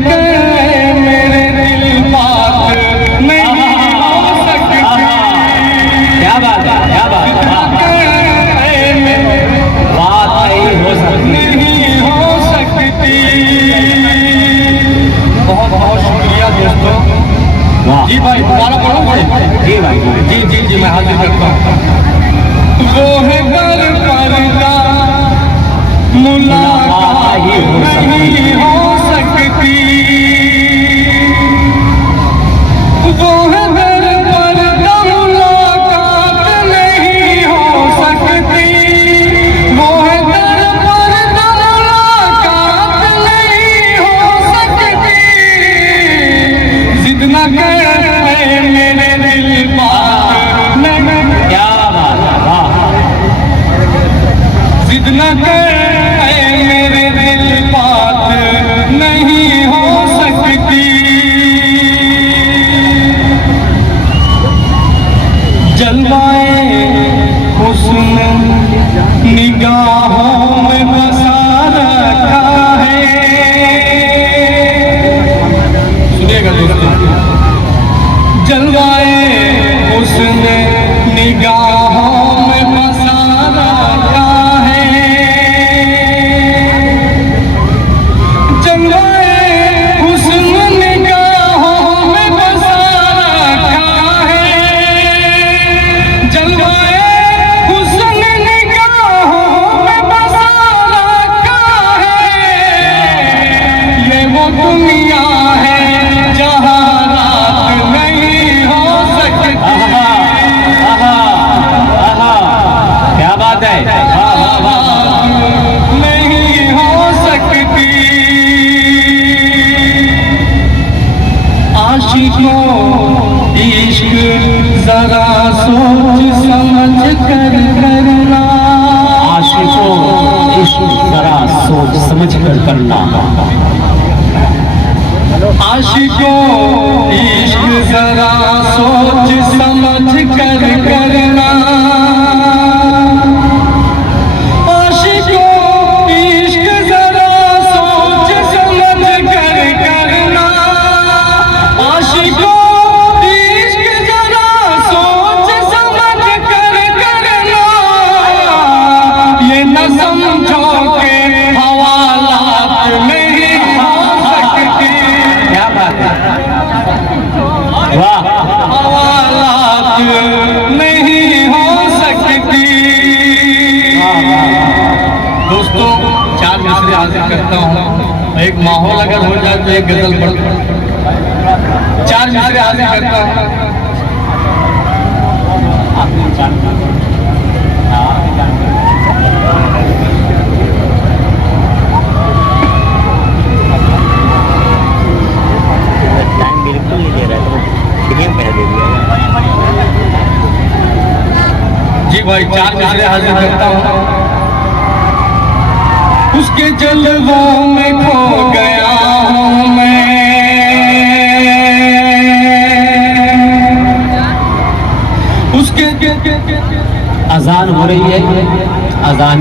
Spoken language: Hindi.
के मेरे दिल बात नहीं हो सकती। क्या बात है, क्या बात है, बात नहीं हो सकती, नहीं हो सकती। बहुत बहुत शुक्रिया दोस्तों। वाह जी भाई दोबारा पढ़ो भाई। जी भाई जी जी जी मैं हाजिर करता हूँ। वो है दर पर्दा मुलाकात नहीं हो सकती। वो है दर पर्दा मुलाकात नहीं हो सकती। वो है दर पर्दा मुलाकात नहीं हो सकती। जिद न कर मेरे दिल बात नहीं। क्या बात है, वाह जिद न कर मेरे दिल बात नहीं हो सकती। जलवाए हुस्न निगाहों में बसा रखा है। सुनिएगा दोस्तों। जलवाए हुस्न निगाहों में बसा रखा है। जलवाए हुस्न निगाहों में बसा रखा है। जलवाए हुस्न निगाहों में बसा रखा है। ये वो दुनिया है जहाँ रात नहीं हो सकती। क्या बात है, वाह वाह वाह नहीं हो सकती। आशिकों इश्क जरा सोच समझ कर करना। आशिकों इश्क जरा सोच समझ कर करना। आशिकों इश्क जरा सोच समझ कर करना। आशिकों इश्क जरा सोच समझ कर करना। आशिकों इश्क जरा सोच समझ कर करना। ये न समझो के हवालात नहीं हो सकती। क्या बात है, वाह हवालात नहीं हो सकती। दोस्तों चार मिसरे हाजिर करता हूँ। एक माहौल अगर हो जाए तो एक गजल पढ़। चार मिसरे हाजिर करता हूँ। टाइम बिल्कुल नहीं दे रहा, तो प्रीमियम पैसा दे दिया। जी भाई चार मिसरे हाजिर करता हूँ। उसके जलवों में खो गया हूँ मैं। उसके अजान हो रही है, अजान